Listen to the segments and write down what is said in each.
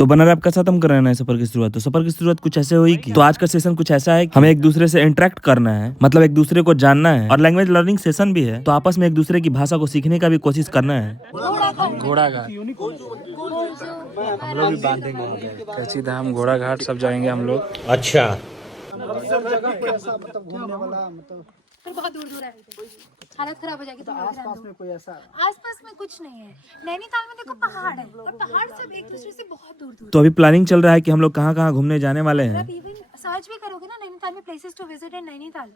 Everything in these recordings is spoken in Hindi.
तो बना रहा आपका साथ हम कर रहे हैं सफर की शुरुआत। तो सफर की शुरुआत कुछ ऐसे हुई कि तो आज का सेशन कुछ ऐसा है कि हमें एक दूसरे से इंटरेक्ट करना है, मतलब एक दूसरे को जानना है, और लैंग्वेज लर्निंग सेशन भी है। तो आपस में एक दूसरे की भाषा को सीखने का भी कोशिश करना है। घोड़ा घाट हम लोग भी बांधेंगे, कैची धाम, घोड़ा घाट सब जाएंगे हम लोग। अच्छा, सब जगह पे ऐसा मतलब घूमने वाला मतलब फिर बहुत दूर दूर है, हालत खराब हो जाएगी। तो आसपास में कोई ऐसा आसपास में कुछ नहीं है। नैनीताल में देखो पहाड़ है, और पहाड़ सब एक दूसरे से बहुत दूर दूर। तो अभी प्लानिंग चल रहा है कि हम लोग कहाँ कहाँ घूमने जाने वाले हैं। आप इवन सर्च भी करोगे ना नैनीताल में places to visit in Nainital,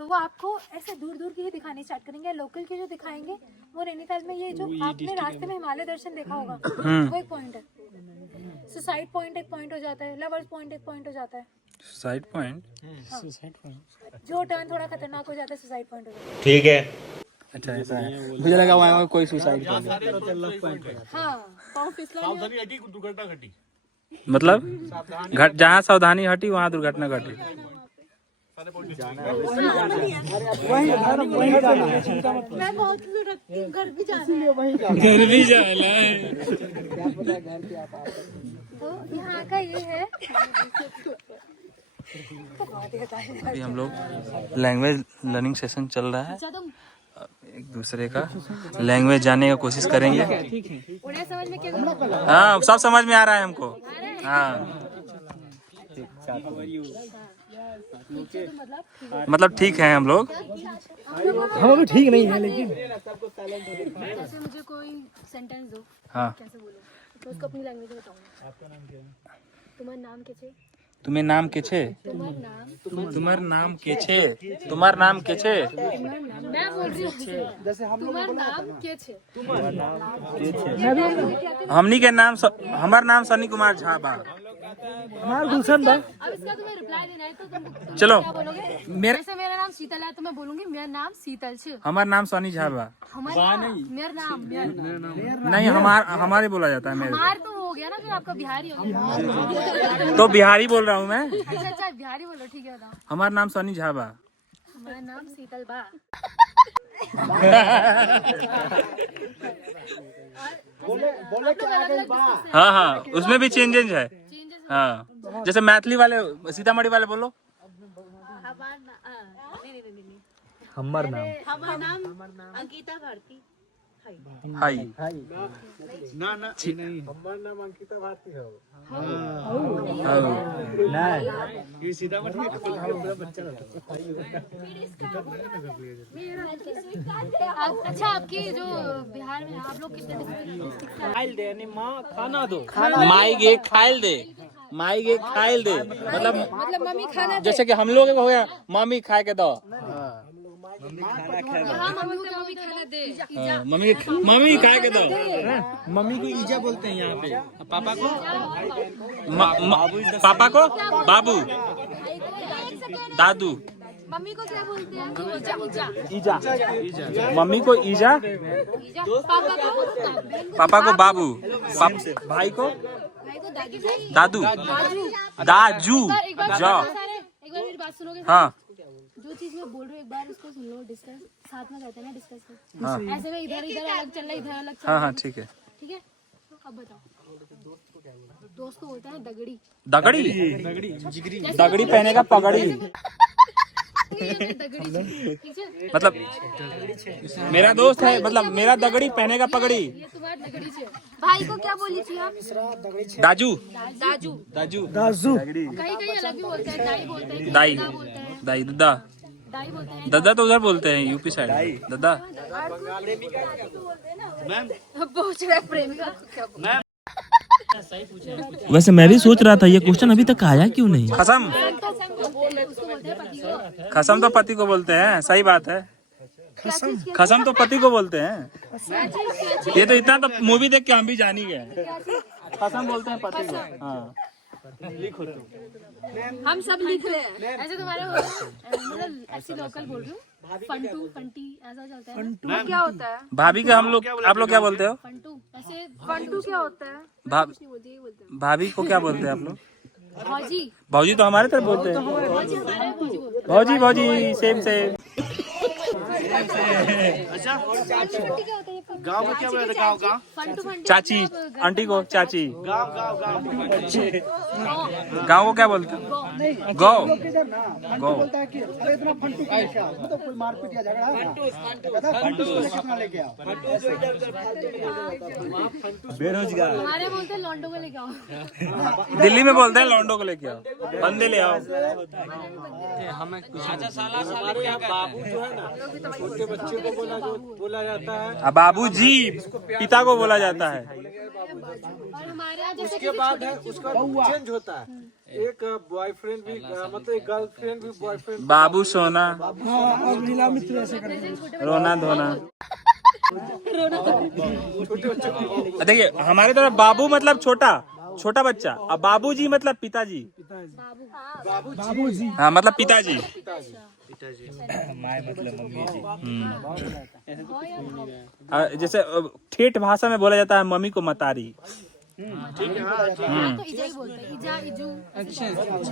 तो वो आपको ऐसे दूर दूर की ही दिखानी स्टार्ट करेंगे। लोकल के जो दिखाएंगे वो नैनीताल में ये जो आपने रास्ते में हिमालय दर्शन देखा होगा वो एक पॉइंट है। सुसाइड पॉइंट एक पॉइंट हो जाता है, लवर्स पॉइंट एक पॉइंट हो जाता है। साइड पॉइंट, जो टर्न थोड़ा खतरनाक हो जाता है सुसाइड पॉइंट हो जाता है। ठीक है। अच्छा ऐसा है, मुझे लगा वहाँ कोई सुसाइड हाँ, पाँव फिसला मतलब घट जहाँ सावधानी हटी वहाँ दुर्घटना घटी। मैं बहुत घर भी जाना है, घर भी जाना है। तो यहाँ का ये है। अभी हम लोग लैंग्वेज लर्निंग सेशन चल रहा है, एक दूसरे का लैंग्वेज जानने का कोशिश करेंगे। उन्हें समझ में क्या, हाँ सब समझ में आ रहा है हमको। हाँ मतलब ठीक है हम लोग। हम भी ठीक नहीं है लेकिन जैसे मुझे कोई सेंटेंस दो, हाँ कैसे बोलो तो उसको अपनी लैंग्वेज में बताऊंगा। तुम्हारा नाम क्या है? तुम्हें नाम के छे, तुम्हार नाम के छे, तुम्हार नाम के छे। मैं बोल रही हूँ जैसे हम तुम्हारा नाम क्या है? हमनी के नाम हमार नाम सनी कुमार झा बा। हमार गुलशन बा। अब इसका तुम्हें रिप्लाई देना है तो तुम चलो क्या बोलोगे? मेरे जैसे मेरा नाम शीतल है तो मैं बोलूंगी मेरा नाम शीतल छे। हमार नाम सनी झा बा। हमारा मेरा नाम नहीं हमारे बोला जाता है मेरे। हमार तो हो गया ना, फिर आपका बिहारी हो गया। तो बिहारी बोल रहा हूँ मैं। अच्छा बिहारी बोलो, ठीक है बताओ। हमार नाम सनी झा बा। हमारा नाम शीतल बा। बोले क्या आ गई बा। हाँ हाँ उसमें भी चेंजेस है। हाँ जैसे मैथिली वाले, सीतामढ़ी वाले बोलो। हमार नाम अंकिता भारती। हाय ना नहीं हमार नाम अंकिता भारती है। नहीं ये सीतामढ़ी में पूरा बच्चा रहता अच्छा आपकी जो बिहार में आप लोग कितने खाइल दे यानी माँ खाना दो। माई गे खाइल दे, माई गे खाइल दे मतलब मम्मी खाना जैसे कि हम लोग हो गया मम्मी खाए के दो। यहाँ मम्मी को मम्मी खाना दे। मम्मी खाए के दो। मम्मी को ईजा बोलते हैं यहाँ पे। पापा को पापा को बाबू, दादू। मम्मी को क्या बोलते हैं? ईजा, मम्मी को ईजा, पापा को पापा को बाबू, भाई को दादू, दाजू। जा एक बार मेरी बात सुनोगे? हाँ जो चीज मैं बोल रही हूँ एक बार उसको सुन लो, डिस्कस साथ में करते हैं ना, डिस्कस कर। हाँ ऐसे में इधर इधर अलग चल रहा है, इधर अलग चल हाँ रहा हाँ है। ठीक है। ठीक है, तो अब बताओ दोस्त को बोलते हैं दगड़ी। दगड़ी, दगड़ी पहने का पगड़ी। दगड़ी, ठीक है? मतलब मेरा दोस्त है, मतलब मेरा दगड़ी पहने का पगड़ी। ये तुम्हारा दगड़ी छे। भाई को क्या बोली थी आप? दाजू, दाजू। दाजू, दाजू कहीं कहीं अलग भी बोलते हैं, दाई बोलते हैं, दाई, दादा बोलते हैं, दाई, दद्दा। दाई बोलते हैं। दद्दा तो उधर बोलते हैं यूपी साइड, दद्दा। पहुंच रहा है प्रेमिका को क्या बोलते हैं? वैसे मैं भी सोच रहा था ये क्वेश्चन अभी तक आया क्यों नहीं। खसम, उसको बोलते हैं पति को। खसम तो पति को बोलते हैं, सही बात है। खसम तो पति को बोलते हैं। ये तो इतना तो मूवी देख के हम भी जान ही गए। खसम बोलते हैं पति को। हाँ हम सब लिख रहे हैं ऐसे तुम्हारे मतलब ऐसी लोकल बोल रही हूँ। फंटू फंटी ऐसा चलता है। फंटू क्या होता है? भाभी का हम लोग, आप लोग क्या बोलते हो? फंटू ऐसे। फंटू क्या होता है? भाभी को क्या बोलते हैं आप लोग? भौजी। भौजी तो हमारे तरफ बोलते हैं। भौजी भौजी सेम सेम। फंटी क्या होता है? गाँव में क्या बोला था? गाँव गाँव फंटू फंटू चाची, आंटी को चाची। गाँव गाँव गाँव गाँव को क्या बोलते हैं? गौ। गौ। बोलता है कि अरे इतना फंटू को लेके आओ, मतलब कोई मारपीट या झगड़ा है ना, कहता है फंटू को कितना लेके आओ। बेरोजगार। हमारे बोलते हैं लॉन्डो को लेके आओ। दिल्ली में बोलते हैं लौंडो को लेके आओ, बंदे ले आओ। हमारे यहाँ बाबू जो है ना, छोटे बच्चे को बोला जाता है। बाबू जी पिता को बोला जाता है। और हमारे यहाँ जैसे उसके बाद है उसका चेंज होता है, एक बॉयफ्रेंड भी मतलब एक गर्लफ्रेंड भी बॉयफ्रेंड। बाबू सोना, रोना धोना। देखिए हमारे तरफ बाबू मतलब छोटा छोटा बच्चा, और बाबूजी मतलब पिताजी। बाबूजी हाँ मतलब पिताजी। माय मतलब मम्मी जी। जैसे ठेठ भाषा में बोला जाता है मम्मी को मतारी। तो इजा ही बोलते हैं, इजा इजू।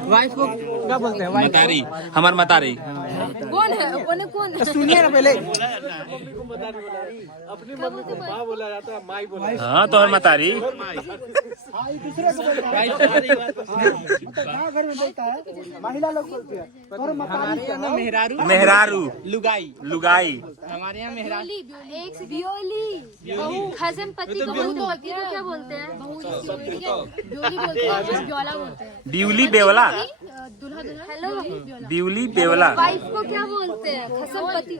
वाइफ को क्या बोलते हैं? मतारी, हमार मतारी। कौन है अपने? कौन है? सुनिए ना पहले। अपनी मम्मी को माँ बोला जाता है, माई बोला जाता हाँ तो हमार मतारी। है। गाँव घर में बोलता है, महिला लोग बोलते हैं और मतारी क्या नाम? मेहरारू, लुगाई। लुगाई। हमारे यहाँ मेहरा एक ब्योली, बहू, खसम पति को बहू तो पति को क्या बोलते हैं? बहू ब्योली बोलते हैं, ब्योला बोलते हैं। बिवली बेवला, दूल्हा दुल्हन। हेलो, बिवली बेवला। वाइफ को क्या बोलते हैं? खसम पति।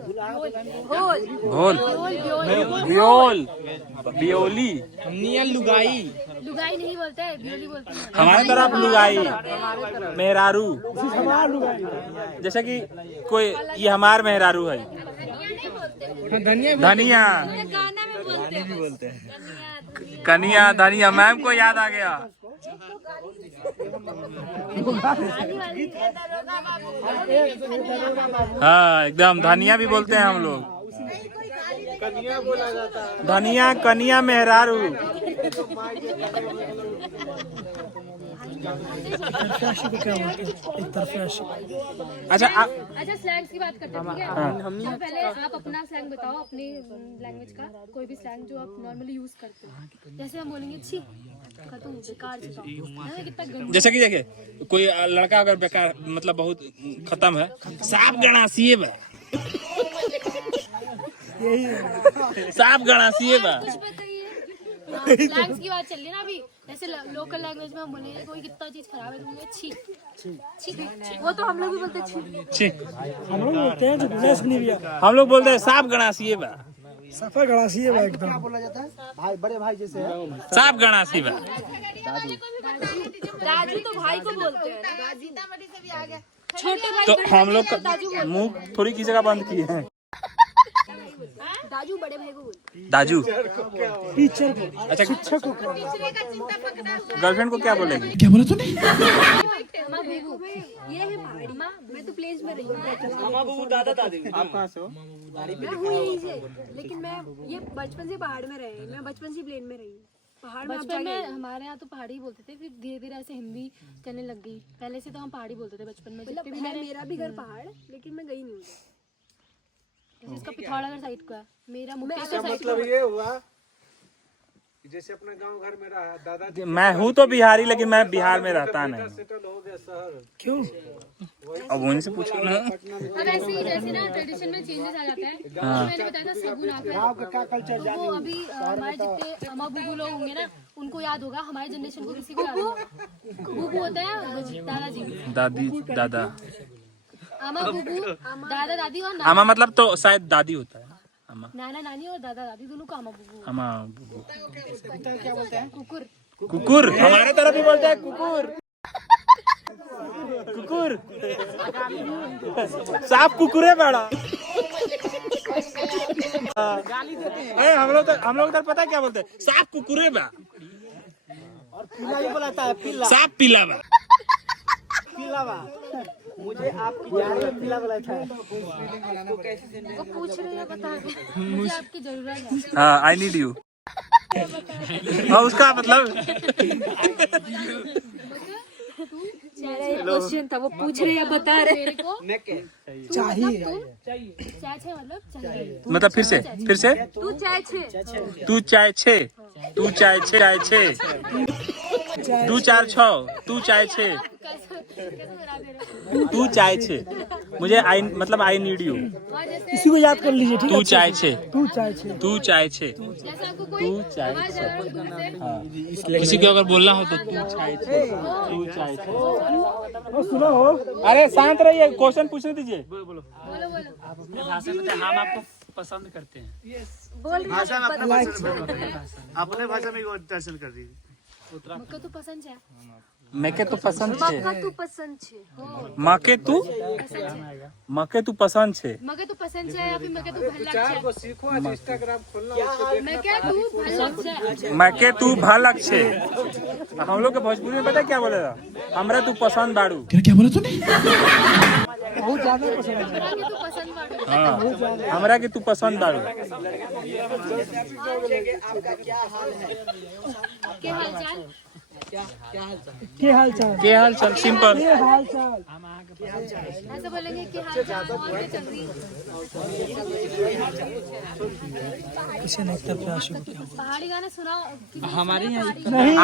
होल, भोल, ब्योली। बियोल, बियोली। निया लुगाई। लुगाई नहीं बोलते हैं, ब्योली बोलते हैं। हमारे तरफ लुगाई, मेहरारू। जैसे कि कोई ये हमार मेहरारू है। धनिया धनिया, गाना में बोलते हैं। कनिया, धनिया। मैम को याद आ गया। हाँ एकदम धनिया भी बोलते हैं हम लोग। कन्या बोला जाता है। धनिया, कनिया, मेहरारू। अच्छा अच्छा स्लैंग्स की बात करते हैं, ठीक है? तो पहले आप अपना स्लैंग बताओ, अपनी लैंग्वेज का कोई भी स्लैंग जो आप नॉर्मली यूज करते हो। जैसे हम बोलेंगे छी, खत्म, बेकार से कितना गंदा। जैसे कि देखिए कोई लड़का अगर बेकार मतलब बहुत खत्म है, साफ गणासिए बा, साफ गणासिए बा। कुछ बताइए। स्लैंग्स की बात चल रही है ना अभी। जैसे लोकल लैंग्वेज में हम बोलेंगे कोई कितना चीज खराब है तो बोलेंगे छी, छी। वो तो हम लोग भी बोलते हैं छी। छी, हम लोग बोलते हैं जो विदेश में भी हम लोग बोलते हैं साफ गणासिए बा। सफर गड़ासी है एकदम। क्या बोला जाता है? भाई, बड़े भाई जैसे है। साफ गणासी बा। दाजू तो भाई को बोलते हैं। छोटे भाई तो हम लोग मुंह थोड़ी किसी का बंद किए हैं। दाजू बड़े भाई को बोलते हैं। दाजू। टीचर को, अच्छा शिक्षक को। गर्लफ्रेंड को क्या बोलेंगे? क्या बोला तूने? माँ बेबू, ये है पहाड़ी। माँ मैं तो प्लेस में रही हूँ। दादा दादी। आप कहाँ से हो? मैं हूँ यहीं से, लेकिन मैं ये बचपन से पहाड़ में रहे। मैं बचपन से प्लेन में रही हूँ। पहाड़ में बचपन में हमारे यहाँ तो पहाड़ी बोलते थे, फिर धीरे धीरे ऐसे हिंदी चलने लग गई। पहले से तो हम पहाड़ी बोलते थे बचपन में। मतलब है मेरा भी घर पहाड़, लेकिन मैं गई नहीं हूँ। जैसे इसका पिथौरागढ़ साइड का है, मेरा मुक्तेश्वर इसका साइड मतलब ये हुआ कि जैसे अपने गांव घर में रहा दादा मैं हूँ तो बिहारी, लेकिन मैं बिहार में रहता नहीं। सेटल हो गया शहर। क्यों? अब उनसे पूछो ना। अब ऐसे ही जैसे ना ट्रेडिशन में चेंजेस आ जाते हैं। तो मैंने बताया था सगुन आता है। गांव का क्या कल्चर तो वो अभी हमारे जितने अम्मा बुबू लोग होंगे ना, उनको याद होगा। हमारे जनरेशन को किसी को याद होगा। बुबू होता है दादाजी, दादी, दादा। अम्मा बुबू, दादा दादी और अम्मा मतलब तो शायद दादी होता है। अम्मा, नाना नानी और दादा दादी दोनों को अम्मा बुबू। अम्मा, क्या बोलते हैं? कुकुर, कुकुर। हमारे तरफ भी बोलते हैं कुकुर। कुकुर, साफ कुकुर है बड़ा। हम लोग इधर पता है क्या बोलते हैं? साफ कुकुर है बा। और पीला भी बोलाता है, पीला। साफ पीला बा। पीला बा। मुझे आपकी यार में पीला बोला था। वो पूछ रहे हैं, बता दो मुझे आपकी जरूरत है। हाँ, आई नीड यू। और उसका मतलब क्वेश्चन था, वो पूछ रहे या बता रहे। चाहिए चाय छे मतलब चाहिए। मतलब फिर से तू चाय छे, तू चाय छे, तू चाय छे, चाय छे, तू चार छो, तू चाय छे, तू चाय छे। मुझे आई मतलब आई नीड यू। इसी को याद कर लीजिए, ठीक है? तू चाय छे, तू चाय छे। तू चाय छे, जैसे आपको कोई तू चाय आवाज छे। आ रहा है दूर से, हाँ। किसी को अगर बोलना हो तो तू चाय छे, तू चाय छे। सुनो हो, अरे शांत रहिए, क्वेश्चन पूछने दीजिए। बोलो बोलो। अपने भाषा में हम आपको पसंद करते हैं। बोल रही भाषा में अपने भाषा में दर्शन कर दी। मक्का तो पसंद है। मके तू पसंद छे, मक्का तू पसंद छे। मके तू मके तू पसंद छे, मगे तो पसंद है या फिर मगे तो भल लग को सीखो, आज इंस्टाग्राम खोलना, उसको देखना। मैं क्या तू भल लग छे। मके तू भलक छे। हम लोग के भोजपुरी में पता है क्या बोलेगा? हमरा तू पसंद बाड़ू। बहुत ज्यादा पसंद है। मगे तो पसंद वाला। हाँ, हमरा के तू पसंद बाड़ू। के हालचाल? क्या हाल चाल? के हाल चाल? सिंपल। क्या हाल चाल? ऐसे बोलेंगे कि हालचाल और क्या चल रही? पहाड़ी गाने सुनाओ। हमारे यहाँ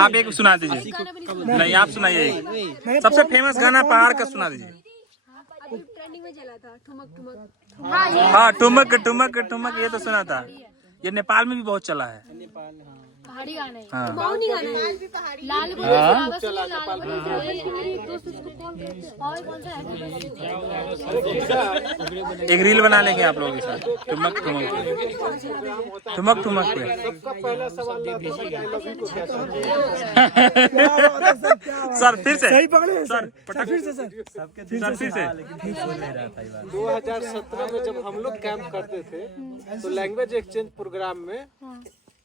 आप एक सुना दीजिए। नहीं, आप सुनाइए एक। सबसे फेमस गाना पहाड़ का सुना दीजिए। अभी ट्रेंडिंग में चला था, ठुमक ठुमक। हाँ, ठुमक ठुमक ठुमक, ये तो सुना था। ये नेपाल में भी बहुत चला है। पहाड़ी गाने। हाँ। मौनी गाना है। लाल बोले लाल बोले मेरी दोस्त उसको कॉल करते हैं। और कौन सा है? एक रील बना लेंगे आप लोगों के साथ। ठुमक ठुमक ठुमक ठुमक पे। सबका पहला सवाल था कि I love you को क्या कहते हैं? सर फिर से सही पकड़े सर, फिर से सर। सर फिर से 2017 में जब हम लोग कैंप करते थे तो लैंग्वेज एक्सचेंज प्रोग्राम में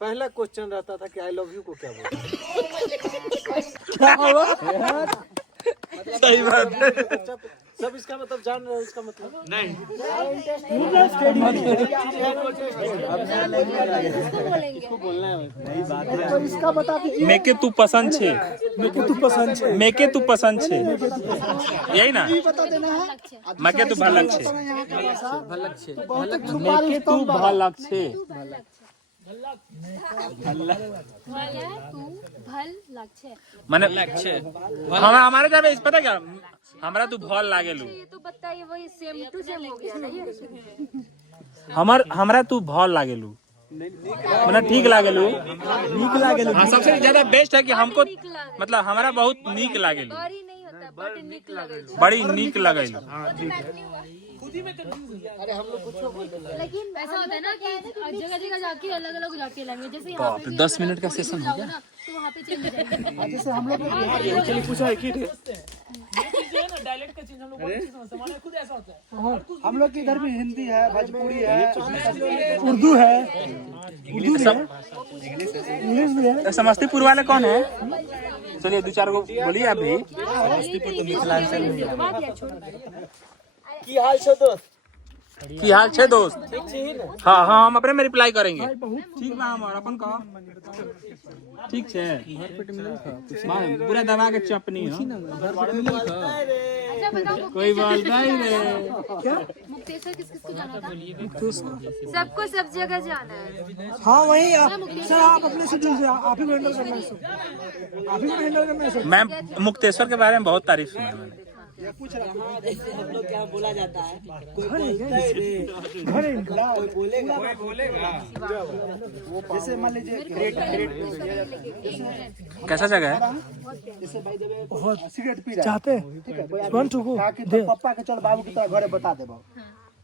पहला क्वेश्चन रहता था कि आई लव यू को क्या बोलते हैं? सही बात है। सब इसका मतलब जान रहे हो, इसका मतलब नहीं। तो इसका बता दीजिए। मेके तू पसंद छे, मेरे तू पसंद है। मेके तू पसंद छे, यही ना? बता देना है। मके तू भलक छे, मेके तू भलक छे। मगे तू भल लग छे। माने हमारे जब पता क्या, हमरा तू भल लागेलू। ये तो बताइए, वही सेम टू सेम हो गया ना ये। हमरा तू भल लागेलू, मतलब ठीक लागेलू। हाँ, सबसे ज्यादा बेस्ट है कि हमको मतलब हमारा बहुत नीक लागेलू, बड़ी नहीं होता, बट निक लगे। बड़ी नीक लगेलू। लेकिन ऐसा होता है ना कि जगह जगह जाके अलग अलग जाके लैंग्वेज, जैसे यहाँ बाप रे, 10 मिनट का सेशन हो गया। ना तो वहाँ पे चेंज हो जाएगा। जैसे हम लोग एक्चुअली पूछा है कि हम लोग के इधर भी हिंदी है, भोजपुरी है, उर्दू है, इंग्लिश भी है। समस्तीपुर वाले कौन है? चलिए 2-4 को बोलिए आप भी। की हाल छो दोस्त? की हाल छे दोस्त? हाँ हाँ, हम अपने में रिप्लाई करेंगे। ठीक बा, हम अपन का ठीक छे। पूरा दबा के चपनी हो। अच्छा बताओ, कोई बोलता ही नहीं। मुक्तेश्वर किस किस को जाना था? सबको सब जगह जाना है। हाँ वही सर, आप अपने से आप ही को हैंडल करना है सर, आप ही को हैंडल करना है सर। मैम, मुक्तेश्वर के बारे में बहुत तारीफ सुना है मैंने। हम लोग क्या बोला जाता है, कोई बोलेगा जैसे मान लीजिए कैसा जगह है? जैसे भाई जब बहुत सिगरेट पी रहा है, चाहते ठीक है, कोई वन टू गो तो पप्पा के चल बाबू की तरह घरे बता देबो,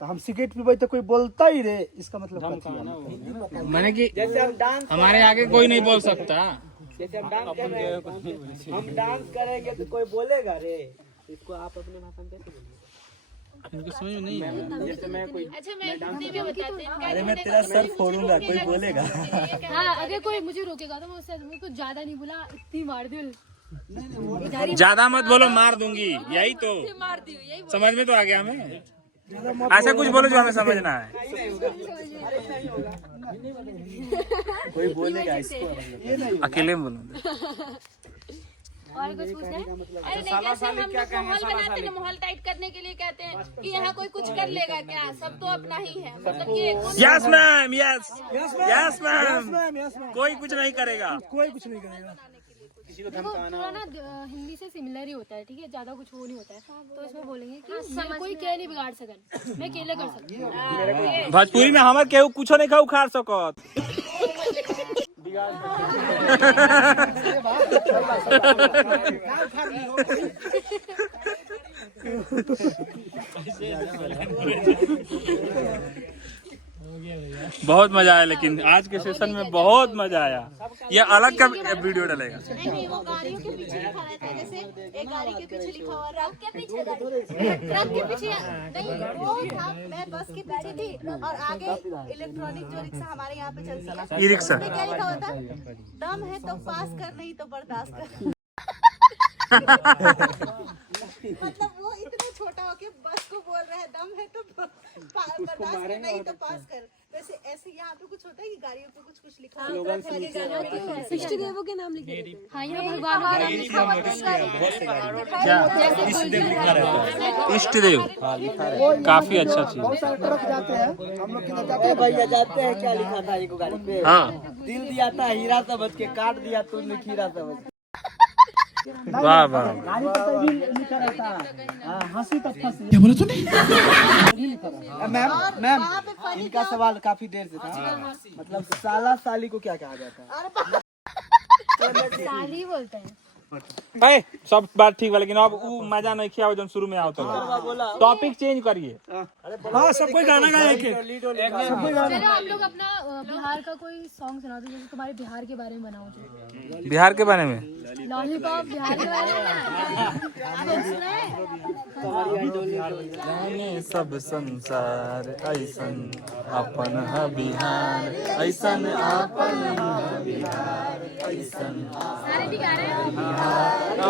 तो हम सिगरेट पीबे तो कोई बोलता ही रे, इसका मतलब कथी है? मैंने कि जैसे हम डांस हमारे आगे कोई नहीं बोल सकता। जैसे हम डांस कर रहे हैं, हम डांस करेंगे तो कोई बोलेगा रे, इसको आप अपने भाषा में कैसे बोलेंगे? समझ में नहीं है। जैसे मैं कोई अच्छा मैं हिंदी में बताते हैं। अरे मैं तेरा सर फोड़ूंगा, कोई बोलेगा। हाँ, अगर कोई मुझे रोकेगा तो मैं उससे कुछ ज्यादा नहीं बोला, इतनी मार दी। ज्यादा मत बोलो, मार दूंगी। यही तो समझ में तो आ गया हमें। ऐसा कुछ बोलो जो हमें समझना है। कोई बोलेगा इसको। अकेले में बोलो। और कुछ पूछना है? अरे नहीं, जैसे हम लोग माहौल बनाते हैं ना, माहौल टाइट करने के लिए कहते हैं कि यहाँ कोई कुछ कर लेगा क्या, सब तो अपना ही है, मतलब ये yes ma'am, yes yes ma'am, कोई कुछ नहीं करेगा। देखो थोड़ा ना हिंदी से सिमिलर ही होता है, ठीक है, ज्यादा कुछ वो नहीं होता है। तो इसमें बोलेंगे कि मेरे कोई क्या नहीं बिगाड़ सकन, मैं अकेले कर सकती हूँ। भोजपुरी में हमार केहू कुछो नहीं खाऊ खार सकत। बहुत मजा आया, लेकिन आज के सेशन में बहुत मजा आया। ये अलग का वीडियो डलेगा। नहीं, वो गाड़ियों के पीछे लिखा रहता है, जैसे एक गाड़ी के पीछे लिखा हुआ ट्रक के पीछे, ट्रक के पीछे नहीं, वो था, मैं बस के पीछे थी और आगे इलेक्ट्रॉनिक जो रिक्शा हमारे यहाँ पे चलती है, ई रिक्शा उसमें क्या लिखा होता है, दम है तो पास कर, नहीं तो बर्दाश्त कर। मतलब वो इतना छोटा होके बस को बोल रहा है दम है तो बर्दाश्त कर, नहीं तो पास कर। वैसे ऐसे यहाँ पे कुछ होता है कि गाड़ियों पे कुछ कुछ लिखा होता है, इष्ट देवों के नाम लिखे रहते हैं। हाँ, यहाँ भगवान का नाम लिखा हुआ है। इष्ट देव काफी अच्छा चीज। भैया जाते हैं, क्या लिखा था एक गाड़ी पे? हाँ, दिल दिया था हीरा समझ के, काट दिया तूने खीरा समझ के। वाह वाह। गाड़ी पे भी लिखा रहता है, हंसी तक फंसी। मैम मैम, इनका सवाल काफी देर से था, मतलब साला साली को क्या कहा जाता है? साली बोलते हैं। भाई सब बात ठीक है, लेकिन अब वो मजा नहीं किया जब शुरू में आओ तो टॉपिक चेंज करिए। हाँ, सब कोई गाना गाएंगे। चलो आप लोग अपना बिहार का कोई सॉन्ग सुना दो, जैसे तुम्हारे बिहार के बारे में बनाओ जो। बिहार के बारे में लॉलीपॉप बिहार के बारे में जाने सब संसार ऐसन अपन है बिहार, ऐसन अपन है बिहार, ऐसन सारे भी गा रहे हैं।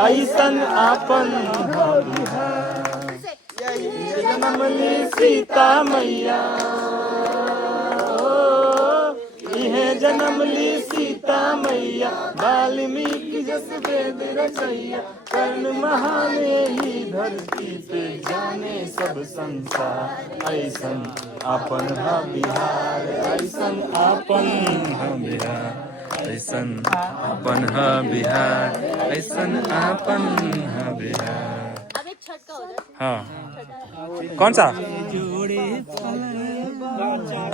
ऐसन अपन है बिहार। जन्म ली सीता मैया, इहे जन्म ली सीता मैया, वाल्मीकि जस वेद रचैया, कर्ण महाने ही धरती पे, जाने सब संसार ऐसन अपन है बिहार, ऐसन अपन है बिहार, ऐसन अपन है बिहार, ऐसन अपन है बिहार। अब एक छठ का हो जाए। हाँ, कौन सा?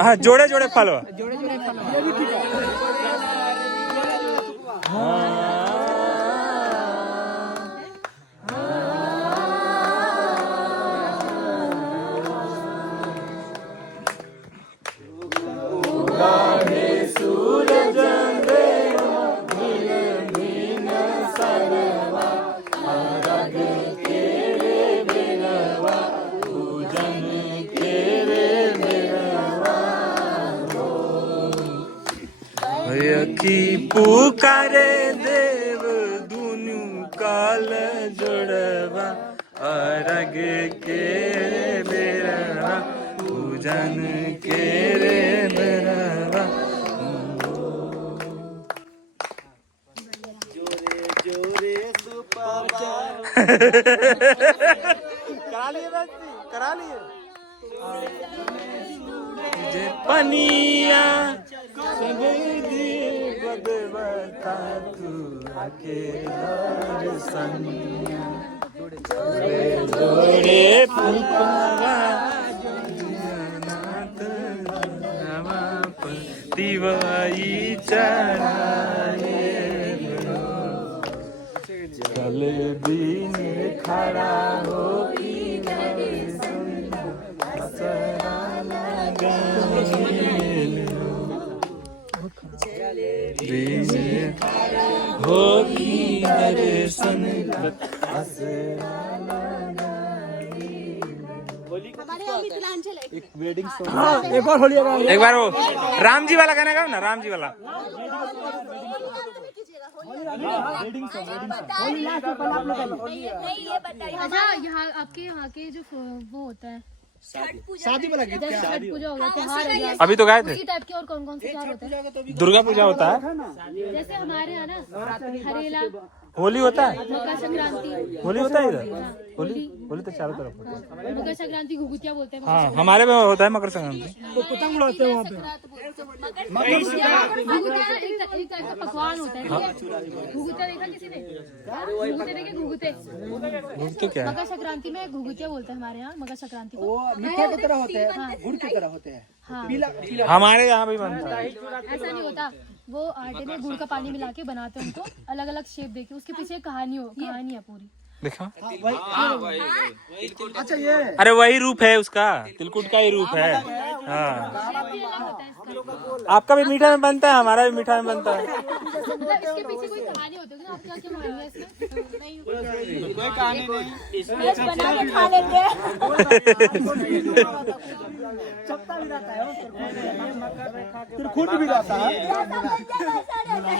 हाँ, जोड़े जोड़े फल। की पुकारे देव दुनु काल जोड़वा, अरग के बेरवा, पूजन के रे बेरवा। जोरे जोरे सुपावा। करा लिए बस्ती, करा लिए। जे पनिया बदबता तू आके दर्शन, जोड़े फुलवा दिवाई चढ़ाए, चल दिन खड़ा हो की हो की दर्शन। हमारे यहाँ मिथिलांचल है। एक बार होलिया गाओ। एक बार वो राम जी वाला गाना गाओ ना, राम जी वाला। अच्छा, यहाँ आपके यहाँ के जो वो होता है शादी वाला गीत, जैसे छठ पूजा हो गया, त्योहार हो गया, अभी तो गाए थे। उसी टाइप के और कौन कौन से त्योहार होते हैं? दुर्गा पूजा होता है। जैसे हमारे यहाँ ना हरेला होली होता है? मकर संक्रांति, होली होता है इधर? होली होली तो चारों तरफ होता है। मकर संक्रांति घुघुतिया बोलते हैं। हाँ हमारे में होता है मकर संक्रांति। पतंग उड़ाते हैं वहाँ पे। घुघुतिया एक टाइप का पकवान होता है, ठीक है। घुघुतिया देखा किसी ने? घुघुते देखे? घुघुते तो क्या है? मकर संक्रांति में घुघुतिया बोलते हैं हमारे यहाँ। मकर संक्रांति को मीठे की तरह होते हैं, गुड़ की तरह होते हैं। हाँ, हमारे यहाँ भी बनता है। ऐसा नहीं होता। वो आटे में गुड़ का पानी मिला के बनाते हैं उनको, अलग अलग शेप देके। उसके पीछे कहानी है पूरी। देखा? अच्छा ये अरे वही रूप है उसका, तिलकुट का ही रूप है। हाँ शेप भी अलग होता है इसका। आपका भी मीठा में बनता है, हमारा भी मीठा में बनता है। मतलब इसके पीछे कोई कहानी होती है ना? आपका क्या मानना है इसमें? नहीं, कोई कहानी नहीं। बस बना के खा लेंगे। चपटा भी रहता है, तिरखुट भी रहता है।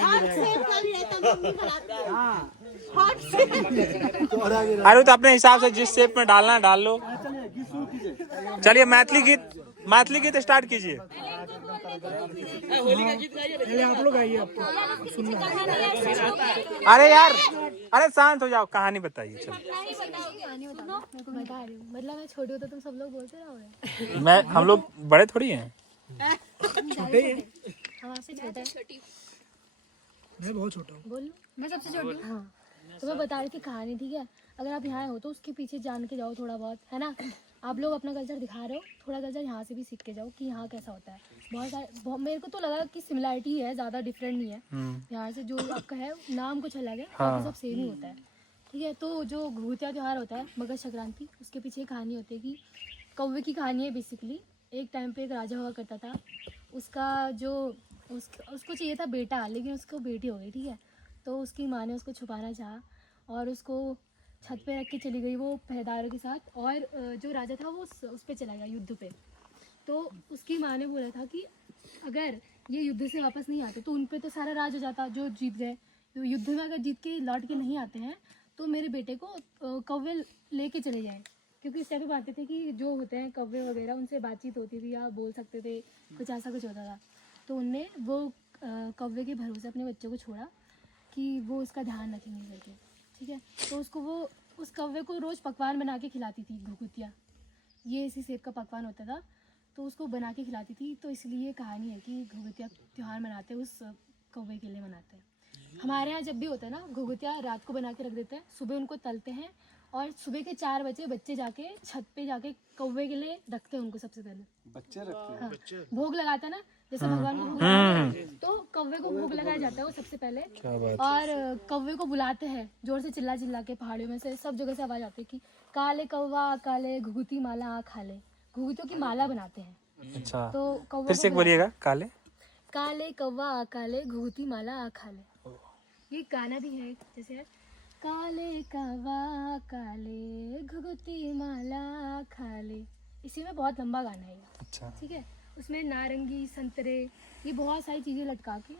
हाथ सेव का भी रहता है, मम्मी बनाती है। हाथ सेव। अरे तो अपने हिसाब से जिस शेप में डालना है डाल लो। चलिए मैथिली गीत स्टार्ट कीजिए। आप लोग आइए, आपको अरे यार, अरे शांत हो जाओ, कहानी बताइए। चलो कहानी बताओ। मेरे को बता रही हूँ। मतलब मैं छोटी हूँ तो तुम सब लोग बोलते रहोगे। मैं हम लोग बड़े थोड़ी हैं। हम आपसे छोटे हैं। मैं बहुत छोटा हूँ। बोल लो। मैं सबसे छोटी हूँ। हाँ, तो मैं बता रही थी कहानी, ठीक है। अगर आप यहाँ हो तो उसके पीछे जान के जाओ थोड़ा बहुत, है ना। आप लोग अपना कल्चर दिखा रहे हो, थोड़ा कल्चर यहाँ से भी सीख के जाओ कि यहाँ कैसा होता है। मेरे को तो लगा कि सिमिलरिटी है, ज़्यादा डिफरेंट नहीं है। यहाँ से जो आपका है नाम कुछ अलग है, बाकी सब सेम ही होता है, ठीक है। तो जो घुघुतिया त्यौहार होता है मकर संक्रांति, उसके पीछे एक कहानी होती है कि कौवे की कहानी है बेसिकली। एक टाइम पे एक राजा हुआ करता था। उसका जो उसको चाहिए था बेटा, लेकिन उसको बेटी हो गई, ठीक है। तो उसकी माँ ने उसको छुपाना चाहा और उसको छत पे रख के चली गई वो पहरेदारों के साथ। और जो राजा था वो उस पे चला गया युद्ध पे। तो उसकी माँ ने बोला था कि अगर ये युद्ध से वापस नहीं आते तो उन पे तो सारा राज हो जाता जो जीत गए। तो युद्ध में अगर जीत के लौट के नहीं आते हैं तो मेरे बेटे को कौवे लेके चले जाएं, क्योंकि इस टाइम पे मानते थे कि जो होते हैं कौवे वगैरह उनसे बातचीत होती थी या बोल सकते थे, कुछ ऐसा कुछ होता था। तो उनने वो कौवे के भरोसे अपने बच्चों को छोड़ा कि वो उसका ध्यान रखेंगे करके, ठीक है। तो उस कौवे को रोज़ पकवान बना के खिलाती थी घुघुतिया। ये इसी सेब का पकवान होता था, तो उसको बना के खिलाती थी। तो इसलिए कहानी है कि घुघुतिया त्यौहार मनाते हैं उस कौवे के लिए मनाते हैं। हमारे यहाँ जब भी होता है ना घुघुतिया, रात को बना के रख देते हैं, सुबह उनको तलते हैं और सुबह के 4 बजे बच्चे जाके छत पे जाके कौवे के लिए रखते हैं उनको। सबसे पहले बच्चे रखते हैं। हाँ, भोग लगाता है ना, जैसे भगवान को भोग लगाते हैं, तो कौवे को भोग लगाया जाता है वो सबसे पहले। और कौवे को बुलाते हैं जोर से, चिल्ला चिल्ला के। पहाड़ियों में से सब जगह से आवाज आती है कि काले कौवा काले घुघुती माला आ खा ले। घुघुतियों की माला बनाते हैं। अच्छा, तो कौवा फिर से एक बोलिएगा। काले काले कौवा आ काले घुघुती माला आ खा ले। ये गाना भी है जैसे काले कौवा काले घुघुती माला खा ले। इसी में बहुत लंबा गाना है ये। अच्छा, ठीक है। उसमें नारंगी, संतरे, ये बहुत सारी चीज़ें लटका के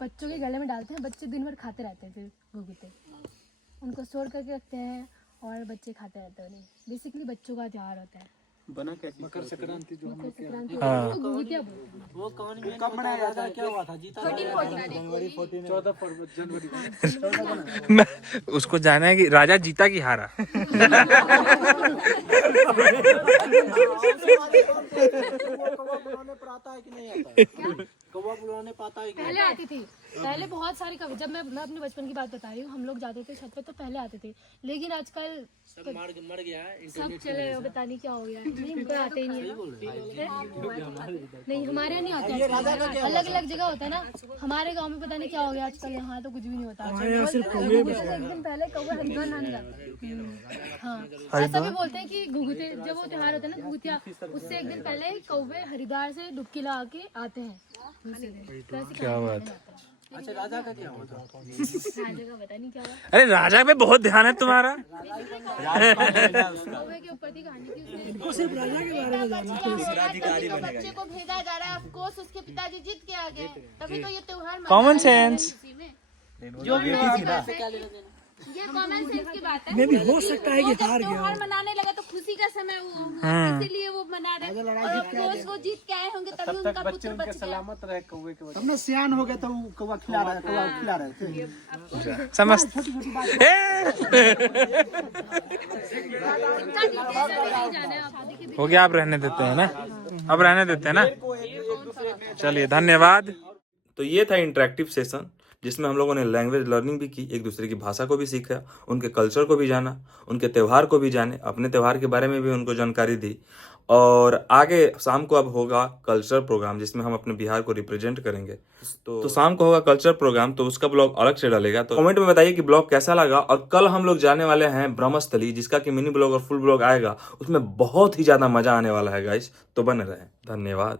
बच्चों के गले में डालते हैं। बच्चे दिन भर खाते रहते हैं फिर घुघुते। उनको स्टोर करके रखते हैं और बच्चे खाते रहते हैं उन्हें। बेसिकली बच्चों का त्योहार होता है मकर संक्रांति जो हम मकर संक्रांति। हाँ। तो घुघुतिया बोलते हैं। वो कब मनाया जाता है? क्या हुआ था? जीता 14 जनवरी। मैं उसको जाना है कि राजा जीता कि हारा। कौवा बुलाने पर आता है कि नहीं आता है? कौवा बुलाने पाता है कि पहले आती थी, पहले बहुत सारी कवि, जब मैं अपने बचपन की बात बता रही हूँ, हम लोग जाते थे छत पे तो पहले आते थे। लेकिन आजकल मर गया है। सब चले, पता नहीं क्या हो गया। नहीं, हमको आते ही नहीं है। नहीं, हमारे यहाँ नहीं आते। अलग अलग जगह होता है ना। हमारे गांव में पता नहीं क्या हो गया आजकल, यहाँ तो कुछ भी नहीं होता। एक दिन पहले कौवे हरिद्वार नहाने जाते हैं। हाँ, ऐसा भी बोलते हैं कि घुघुते, जब वो त्योहार होता है ना घुघुतिया, उससे एक दिन पहले कौवे हरिद्वार से डुबकी लगा के आते हैं। क्या बात। अच्छा, राजा का क्या हुआ था? राजा का पता नहीं क्या हुआ। अरे राजा पे बहुत ध्यान है तुम्हारा। कौवे के ऊपर थी कहानी की। इनको सिर्फ राजा के बारे में जानना है। बच्चे को भेजा जा रहा है, ऑफ कोर्स उसके पिताजी जीत के आ गए, तभी तो ये त्योहार कॉमन सेंस। जो भी ये कॉमन सेंस की बात है। में भी हो सकता है कि हार गया। त्योहार मनाने लगा तो खुशी का समय वो इसीलिए वो मना रहे हैं। और रोज वो जीत के आए होंगे तभी उनका पुत्र बच गया। सलामत रहे कौवे के तब ना सियान हो गया तो वो कौवा खिला रहे थे। समझ हो गया, आप रहने देते हैं ना, अब रहने देते हैं ना, चलिए धन्यवाद। तो ये था इंटरेक्टिव सेशन जिसमें हम लोगों ने लैंग्वेज लर्निंग भी की, एक दूसरे की भाषा को भी सीखा, उनके कल्चर को भी जाना, उनके त्यौहार को भी जाने, अपने त्यौहार के बारे में भी उनको जानकारी दी। और आगे शाम को अब होगा कल्चर प्रोग्राम जिसमें हम अपने बिहार को रिप्रेजेंट करेंगे। तो शाम को होगा कल्चर प्रोग्राम, तो उसका ब्लॉग अलग से डालेगा। तो कमेंट में बताइए कि ब्लॉग कैसा लगा। और कल हम लोग जाने वाले हैं ब्रह्मस्थली, जिसका कि मिनी ब्लॉग और फुल ब्लॉग आएगा, उसमें बहुत ही ज्यादा मजा आने वाला है गाइस, तो बने रहें। धन्यवाद।